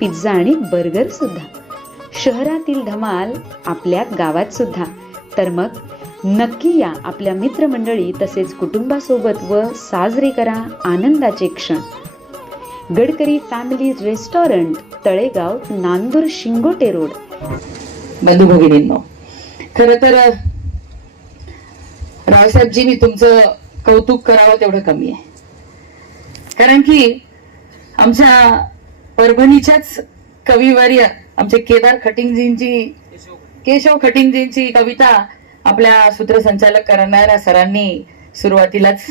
Pizza आणि burger सुद्धा. शहरातील धमाल आपल्या गावात सुद्धा. तर मग नक्की या आपल्या मित्रमंडळी तसेच कुटुंबासोबत व साजरे करा आनंदाचे क्षण. Gadkari family restaurant Talegaon Nandur Shingote road. बंधू भगिनींनो खर तर रावसाहेबजी मी तुमचं कौतुक करावं तेवढं कमी आहे. कारण की आमच्या परभणीच्याच कविवर्य आमचे केदार खटिंगजींची केशव खटिंगजींची कविता आपल्या सूत्रसंचालक करणाऱ्या सरांनी सुरुवातीलाच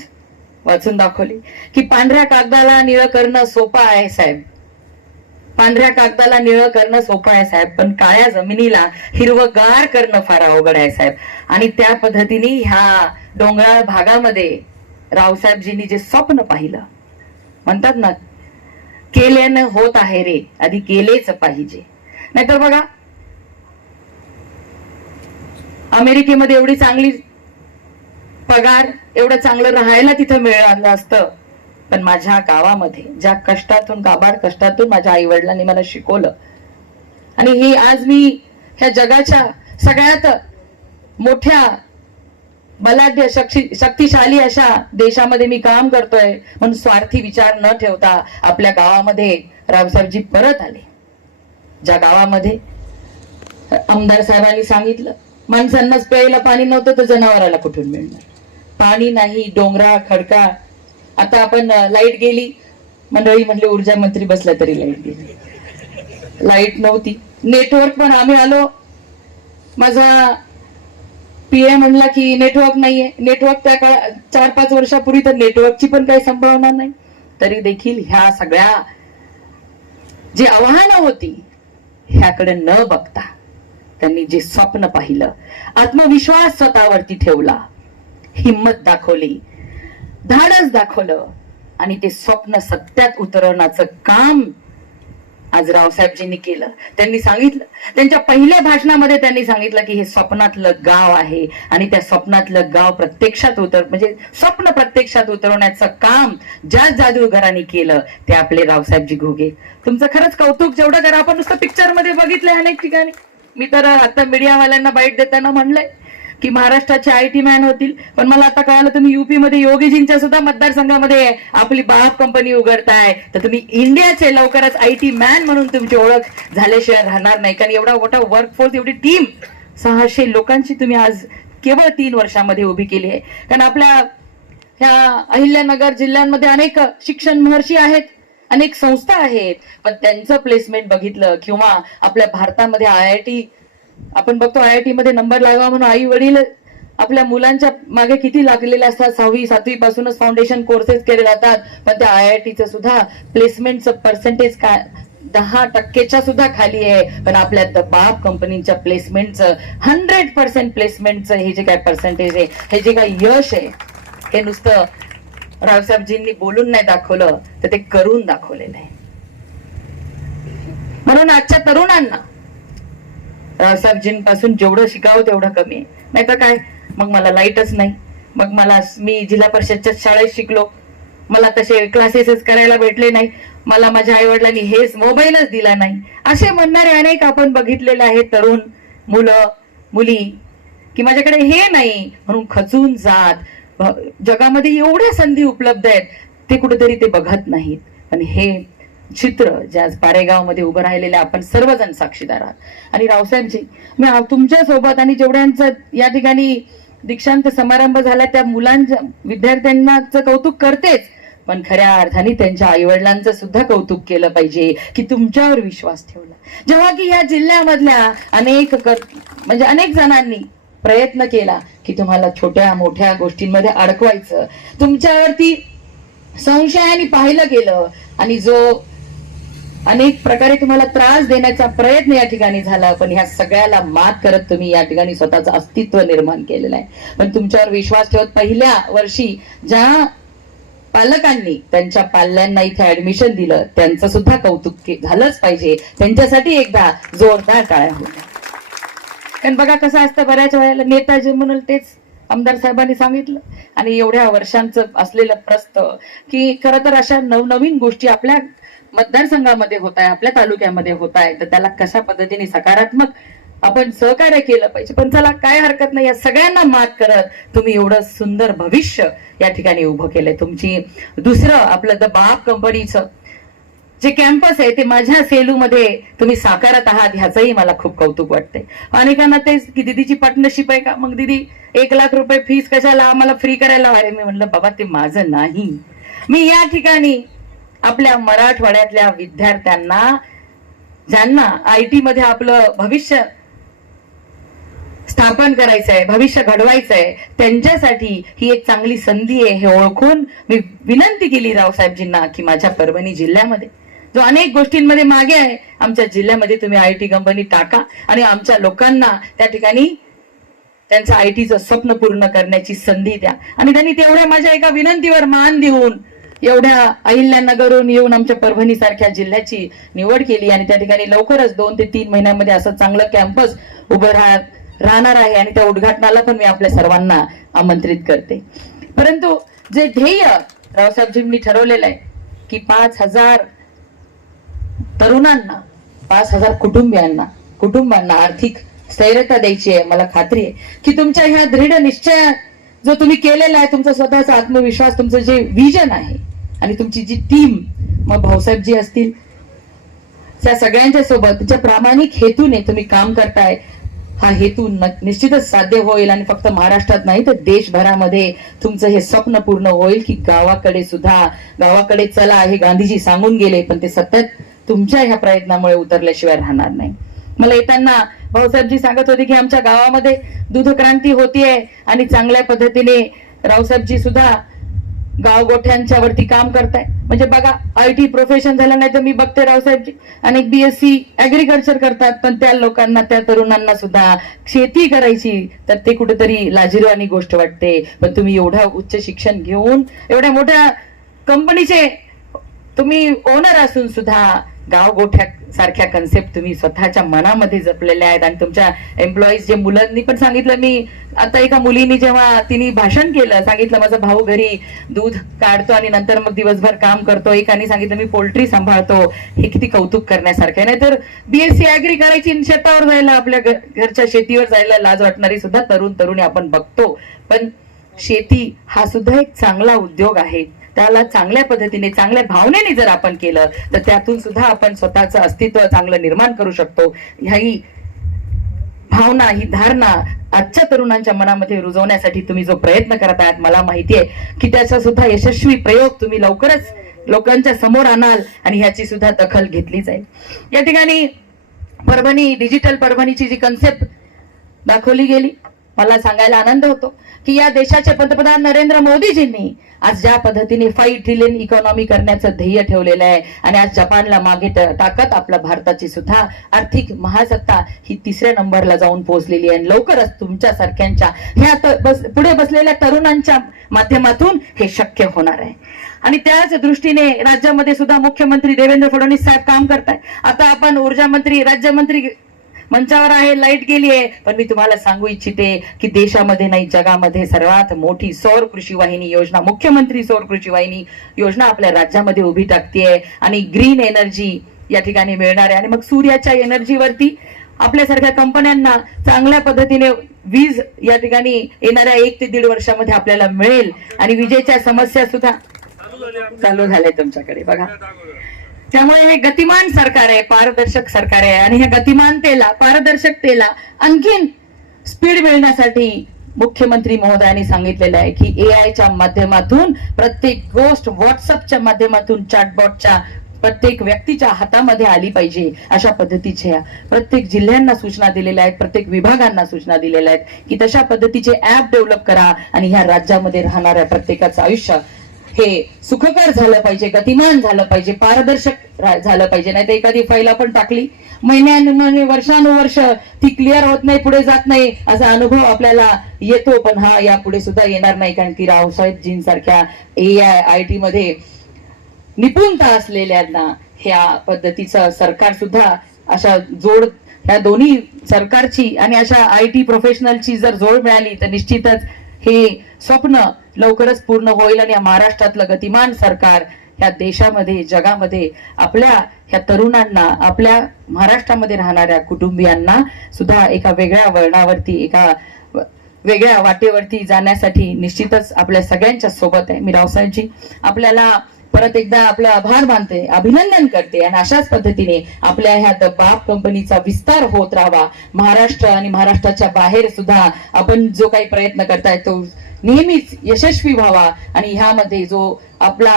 वाचून दाखवली. की पांढऱ्या कागदाला निळं करणं सोपं आहे साहेब. पांढऱ्या कागदाला निळं करणं सोपं आहे साहेब. पण काळ्या जमिनीला हिरवगार करणं फार अवघड आहे साहेब. आणि त्या पद्धतीने ह्या डोंगराळ भागामध्ये रावसाहेबजींनी जे स्वप्न पाहिलं म्हणतात ना केल्यानं होत आहे रे. आधी केलेच पाहिजे. नाहीतर बघा अमेरिकेमध्ये एवढी चांगली पगार एवढं चांगलं राहायला तिथं मिळालं असतं. पण माझ्या गावामध्ये ज्या कष्टातून गाभार कष्टातून माझ्या आई वडिलांनी मला शिकवलं. आणि ही आज मी ह्या जगाच्या सगळ्यात मोठ्या बलाढ्य शक्ती शक्तिशाली अशा देशामध्ये मी काम करतोय म्हणून स्वार्थी विचार न ठेवता आपल्या गावामध्ये रावसाहेबजी परत आले. ज्या गावामध्ये आमदार साहेबांनी सांगितलं माणसांनाच प्यायला पाणी नव्हतं तर जनावराला कुठून मिळणार? पाणी नाही डोंगरा खडका. आता आपण लाइट गेली. मंडळी म्हणले ऊर्जा मंत्री बसला तरी लाइट गेली. लाइट नव्हती. नेटवर्क पण आम्ही आलो. माझा पीए म्हणला की नेटवर्क नाहीये. नेटवर्क त्या काळात चार पाच वर्षापूर्वी तर नेटवर्कची पण काही संभावना नाही. तरी देखील ह्या सगळ्या जी आव्हानं होती ह्याकडे न बघता त्यांनी जे स्वप्न पाहिलं आत्मविश्वास स्वतःवरती ठेवला हिंमत दाखवली धाडस दाखवलं आणि ते स्वप्न सत्यात उतरवण्याचं काम आज रावसाहेबजींनी केलं. त्यांनी सांगितलं. त्यांच्या पहिल्या भाषणामध्ये त्यांनी सांगितलं की हे स्वप्नातलं गाव आहे आणि त्या स्वप्नातलं गाव प्रत्यक्षात उतर म्हणजे स्वप्न प्रत्यक्षात उतरवण्याचं काम ज्या जादूगरांनी केलं ते आपले रावसाहेबजी घोगे. तुमचं खरंच कौतुक जेवढं करा आपण नुसतं पिक्चरमध्ये बघितलंय अनेक ठिकाणी. मी तर आता मीडियावाल्यांना बाईट देताना म्हणलंय. की महाराष्ट्राचे आय टी मॅन होतील. पण मला आता कळालं तुम्ही युपी मध्ये योगीजींच्या सुद्धा मतदारसंघामध्ये आपली बाप कंपनी उघडताय. तर तुम्ही इंडियाचे लवकरच आय टी मॅन म्हणून तुमची ओळख झाल्याशिवाय राहणार नाही. कारण एवढा मोठा वर्कफोर्स एवढी टीम सहाशे लोकांची तुम्ही आज केवळ तीन वर्षामध्ये उभी केली आहे. कारण आपल्या ह्या अहिल्यानगर जिल्ह्यांमध्ये अनेक शिक्षण महर्षी आहेत अनेक संस्था आहेत. पण त्यांचं प्लेसमेंट बघितलं किंवा आपल्या भारतामध्ये आय आय टी आपण बघतो आय आय टी मध्ये नंबर लावा म्हणून आई वडील आपल्या मुलांच्या मागे किती लागलेले असतात? सहावी सातवी पासूनच फाउंडेशन कोर्सेस केले जातात. पण त्या आय आय टीचं सुद्धा प्लेसमेंटचं पर्सेंटेज काय दहा टक्केच्या सुद्धा खाली आहे. पण आपल्या द बाप कंपनीच्या प्लेसमेंटचं हंड्रेड पर्सेंट प्लेसमेंटचं हे जे काय पर्सेंटेज आहे हे जे काय यश आहे हे नुसतं रावसाहेबजींनी बोलून नाही दाखवलं तर ते करून दाखवलेलं आहे म्हणून आजच्या तरुणांना रावसाहेबजींपासून जेवढं शिकावं तेवढं कमी आहे. नाही तर काय? मग मला लाईटच नाही. मग मला मी जिल्हा परिषदच्या शाळेत शिकलो. मला तसे क्लासेसच करायला भेटले नाही. मला माझ्या आईवडिलांनी हेच मोबाईलच दिला नाही. असे म्हणणारे अनेक आपण बघितलेले आहेत तरुण मुलं मुली की माझ्याकडे हे नाही. म्हणून खचून जात. जगामध्ये एवढ्या संधी उपलब्ध आहेत ते कुठेतरी ते बघत नाहीत. पण हे चित्र जे आज मध्ये उभं राहिलेले आपण सर्वजण साक्षीदार आहात. आणि रावसाहेबजी मी तुमच्यासोबत आणि जेवढ्यांचं या ठिकाणी दीक्षांत समारंभ झाला त्या मुलांच्या विद्यार्थ्यांनाच कौतुक करतेच. पण खऱ्या अर्थाने त्यांच्या आईवडिलांचं सुद्धा कौतुक केलं पाहिजे की तुमच्यावर विश्वास ठेवला. जेव्हा की या जिल्ह्यामधल्या अनेक म्हणजे अनेक जणांनी प्रयत्न केला की तुम्हाला छोट्या मोठ्या गोष्टींमध्ये अडकवायचं. तुमच्यावरती संशयाने पाहिलं गेलं आणि जो अनेक प्रकारे तुम्हाला त्रास देण्याचा प्रयत्न या ठिकाणी झाला पण ह्या सगळ्याला मात करत तुम्ही या ठिकाणी स्वतःचं अस्तित्व निर्माण केलेलं आहे. पण तुमच्यावर विश्वास ठेवत पहिल्या वर्षी ज्या पालकांनी त्यांच्या पाल्यांना इथे ऍडमिशन दिलं त्यांचं सुद्धा कौतुक झालंच पाहिजे. त्यांच्यासाठी एकदा जोरदार टाळ्या होत्या. कारण बघा कसं असतं बऱ्याच वेळेला नेता जे म्हणाल तेच आमदार साहेबांनी सांगितलं. आणि एवढ्या वर्षांचं असलेलं प्रस्त की खरं तर अशा नवनवीन गोष्टी आपल्या मतदारसंघामध्ये होत आहे आपल्या तालुक्यामध्ये होत आहे तर त्याला कशा पद्धतीने सकारात्मक आपण सहकार्य केलं पाहिजे? पण चला काय हरकत नाही या सगळ्यांना मात करत तुम्ही एवढं सुंदर भविष्य या ठिकाणी उभं केलंय. तुमची दुसरं आपलं द बाप कंपनीचं जे कॅम्पस आहे ते माझ्या सेलूमध्ये तुम्ही साकारत आहात ह्याचंही मला खूप कौतुक वाटतंय. अनेकांना तेच की दिदीची पार्टनरशिप आहे का? मग दिदी एक लाख रुपये फीस कशाला आम्हाला फ्री करायला व्हायला मी म्हणलं बाबा ते माझं नाही. मी या ठिकाणी आपल्या मराठवाड्यातल्या विद्यार्थ्यांना ज्यांना आय टी मध्ये आपलं भविष्य स्थापन करायचं आहे भविष्य घडवायचं आहे त्यांच्यासाठी ही एक चांगली संधी आहे हे ओळखून मी विनंती केली रावसाहेबजींना की माझ्या परभणी जिल्ह्यामध्ये. जो अनेक गोष्टींमध्ये मागे आहे. आमच्या जिल्ह्यामध्ये तुम्ही आय टी कंपनी टाका आणि आमच्या लोकांना त्या ठिकाणी त्यांचं आय टीचं स्वप्न पूर्ण करण्याची संधी द्या. आणि त्यांनी तेवढ्या माझ्या एका विनंतीवर मान देऊन एवढ्या अहिल्यानगरून येऊन आमच्या परभणी सारख्या जिल्ह्याची निवड केली आणि त्या ठिकाणी लवकरच दोन ते तीन महिन्यामध्ये असं चांगलं कॅम्पस उभं राह राहणार आहे आणि त्या उद्घाटनाला पण मी आपल्या सर्वांना आमंत्रित करते. परंतु जे ध्येय रावसाहेबजींनी ठरवलेलं आहे की पाच हजार तरुणांना पाच हजार कुटुंबियांना कुटुंबांना आर्थिक स्थैर्यता द्यायची आहे मला खात्री आहे की तुमच्या ह्या दृढ निश्चय जो तुम्ही केलेला आहे तुमचा स्वतःचा आत्मविश्वास तुमचं जे विजन आहे आणि तुमची जी टीम मग भाऊसाहेबजी असतील त्या सगळ्यांच्या सोबत ज्या प्रामाणिक हेतूने तुम्ही काम करताय हा हेतू निश्चितच साध्य होईल आणि फक्त महाराष्ट्रात नाही तर देशभरामध्ये तुमचं हे स्वप्न पूर्ण होईल की गावाकडे सुद्धा गावाकडे चला हे गांधीजी सांगून गेले पण ते सतत तुमच्या ह्या प्रयत्नामुळे उतरल्याशिवाय राहणार नाही. मला येताना भाऊसाहेबजी सांगत होते की आमच्या गावामध्ये दूध क्रांती होतीये आणि चांगल्या पद्धतीने रावसाहेबजी सुद्धा गावगोठ्यांच्या वरती काम करताय. म्हणजे बघा आय टी प्रोफेशन झालं नाही तर मी बघते रावसाहेबजी. अनेक बीएससी ऍग्रिकल्चर करतात पण त्या लोकांना त्या तरुणांना सुद्धा शेती करायची तर ते कुठेतरी लाजिरवाणी गोष्ट वाटते. पण तुम्ही एवढं उच्च शिक्षण घेऊन एवढ्या मोठ्या कंपनीचे तुम्ही ओनर असून सुद्धा गाव गोठ्या सारख्या कन्सेप्ट तुम्ही स्वतःच्या मनामध्ये जपलेल्या आहेत आणि तुमच्या एम्प्लॉईज जे मुलांनी पण सांगितलं मी आता एका मुलीनी जेव्हा तिने भाषण केलं सांगितलं माझा भाऊ घरी दूध काढतो आणि नंतर मग दिवसभर काम करतो. एकाने सांगितलं मी पोल्ट्री सांभाळतो. हे किती कौतुक करण्यासारखं आहे. नाहीतर बीएससी अॅग्री करायची शेतावर जायला आपल्या घरच्या शेतीवर जायला लाज वाटणारी सुद्धा तरुण तरुणी आपण बघतो. पण शेती हा सुद्धा एक चांगला उद्योग आहे. त्याला चांगल्या पद्धतीने चांगल्या भावनेने जर आपण केलं तर त्यातून सुद्धा आपण स्वतःचं अस्तित्व चांगलं निर्माण करू शकतो. ह्याही भावना ही धारणा आजच्या तरुणांच्या मनामध्ये रुजवण्यासाठी तुम्ही जो प्रयत्न करत आहात मला माहिती आहे की त्याचा सुद्धा यशस्वी प्रयोग तुम्ही लवकरच लोकांच्या समोर आणाल आणि ह्याची सुद्धा दखल घेतली जाईल. या ठिकाणी परभणी डिजिटल परभणीची जी कन्सेप्ट दाखवली गेली मला सांगायला आनंद होतो की या देशाचे पंतप्रधान नरेंद्र मोदीजींनी आज ज्या पद्धतीने फाईव्ह ट्रिलियन इकॉनॉमी करण्याचं ध्येय ठेवलेलं आहे आणि आज जपानला मागे टाकत आपल्या भारताची सुद्धा आर्थिक महासत्ता ही तिसऱ्या नंबरला जाऊन पोहोचलेली आहे. आणि लवकरच तुमच्या सारख्यांच्या ह्या बस पुढे बसलेल्या तरुणांच्या माध्यमातून हे शक्य होणार आहे. आणि त्याच दृष्टीने राज्यामध्ये सुद्धा मुख्यमंत्री देवेंद्र फडणवीस साहेब काम करताय आता आपण ऊर्जा मंत्री राज्यमंत्री मंचावर आहे लाइट गेली आहे. पण मी तुम्हाला सांगू इच्छिते की देशामध्ये नाही जगामध्ये सर्वात मोठी सौर कृषी वाहिनी योजना मुख्यमंत्री सौर कृषी वाहिनी योजना आपल्या राज्यामध्ये उभी टाकते आणि ग्रीन एनर्जी या ठिकाणी मिळणार आहे. आणि मग सूर्याच्या एनर्जीवरती आपल्यासारख्या कंपन्यांना चांगल्या पद्धतीने वीज या ठिकाणी येणाऱ्या एक ते दीड वर्षामध्ये आपल्याला मिळेल. आणि विजेच्या समस्या सुद्धा चालू झाल्या तुमच्याकडे. बघा. त्यामुळे हे गतिमान सरकार आहे पारदर्शक सरकार आहे. आणि ह्या गतिमानतेला पारदर्शकतेला आणखीन स्पीड मिळण्यासाठी मुख्यमंत्री महोदयांनी सांगितलेलं आहे की ए आयच्या माध्यमातून प्रत्येक गोष्ट व्हॉट्सअपच्या माध्यमातून चॅटबॉटच्या प्रत्येक व्यक्तीच्या हातामध्ये आली पाहिजे अशा पद्धतीच्या प्रत्येक जिल्ह्यांना सूचना दिलेल्या आहेत प्रत्येक विभागांना सूचना दिलेल्या आहेत की तशा पद्धतीचे ऍप डेव्हलप करा आणि ह्या राज्यामध्ये राहणाऱ्या प्रत्येकाचं आयुष्य हे सुखकर झालं पाहिजे गतिमान झालं पाहिजे पारदर्शक झालं पाहिजे. नाही तर एखादी फाईल आपण टाकली महिन्यान वर्षानुवर्ष ती क्लिअर होत नाही पुढे जात नाही असा अनुभव आपल्याला येतो. पण हा यापुढे सुद्धा येणार नाही कारण की रावसाहेब सारख्या ए आय आय टी मध्ये निपुणता असलेल्यांना ह्या पद्धतीचं सरकार सुद्धा अशा जोड ह्या दोन्ही सरकारची आणि अशा आय टी प्रोफेशनलची जर जोड मिळाली तर निश्चितच हे स्वप्न लवकरच पूर्ण होईल आणि या महाराष्ट्रातलं गतिमान सरकार ह्या देशामध्ये जगामध्ये आपल्या ह्या तरुणांना आपल्या महाराष्ट्रामध्ये राहणाऱ्या कुटुंबियांना सुद्धा एका वेगळ्या वळणावरती एका वेगळ्या वाटेवरती जाण्यासाठी निश्चितच आपल्या सगळ्यांच्या सोबत आहे. मी रावसाहेबजी आपल्याला परत एकदा आपला आभार मानते अभिनंदन करते आणि अशाच पद्धतीने आपल्या ह्या द बाप कंपनीचा विस्तार होत राहावा. महाराष्ट्र आणि महाराष्ट्राच्या बाहेर सुद्धा आपण जो काही प्रयत्न करताय तो नेहमीच यशस्वी व्हावा आणि ह्यामध्ये जो आपला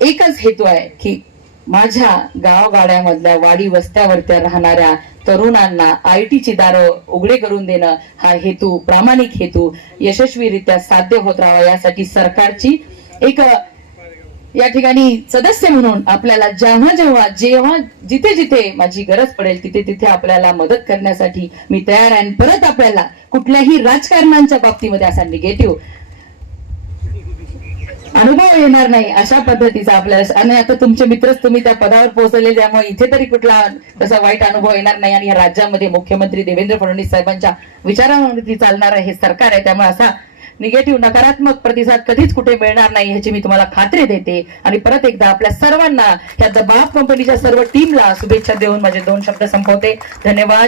एकच हेतू आहे की माझ्या गावगाड्यामधल्या वाडी वस्त्यावरत्या राहणाऱ्या तरुणांना आय टीची दारं उघडे करून देणं हा हेतू प्रामाणिक हेतू यशस्वीरित्या साध्य होत राहावा यासाठी सरकारची एक या ठिकाणी सदस्य म्हणून आपल्याला जेव्हा जेव्हा जेव्हा जिथे जिथे माझी गरज पडेल तिथे तिथे आपल्याला मदत करण्यासाठी मी तयार आहे. आणि परत आपल्याला कुठल्याही राजकारणांच्या बाबतीमध्ये असा निगेटिव्ह अनुभव येणार नाही अशा पद्धतीचा आपल्याला आणि आता तुमचे मित्रच तुम्ही त्या पदावर पोहोचले त्यामुळे इथे तरी कुठला तसा वाईट अनुभव येणार नाही. आणि या राज्यामध्ये मुख्यमंत्री देवेंद्र फडणवीस साहेबांच्या विचारावरती चालणार हे सरकार आहे त्यामुळे असा निगेटिव्ह नकारात्मक प्रतिसाद कधीच कुठे मिळणार नाही ह्याची मी तुम्हाला खात्री देते. आणि परत एकदा आपल्या सर्वांना ह्या दबाब कंपनीच्या सर्व टीमला शुभेच्छा देऊन माझे दोन शब्द संपवते. धन्यवाद.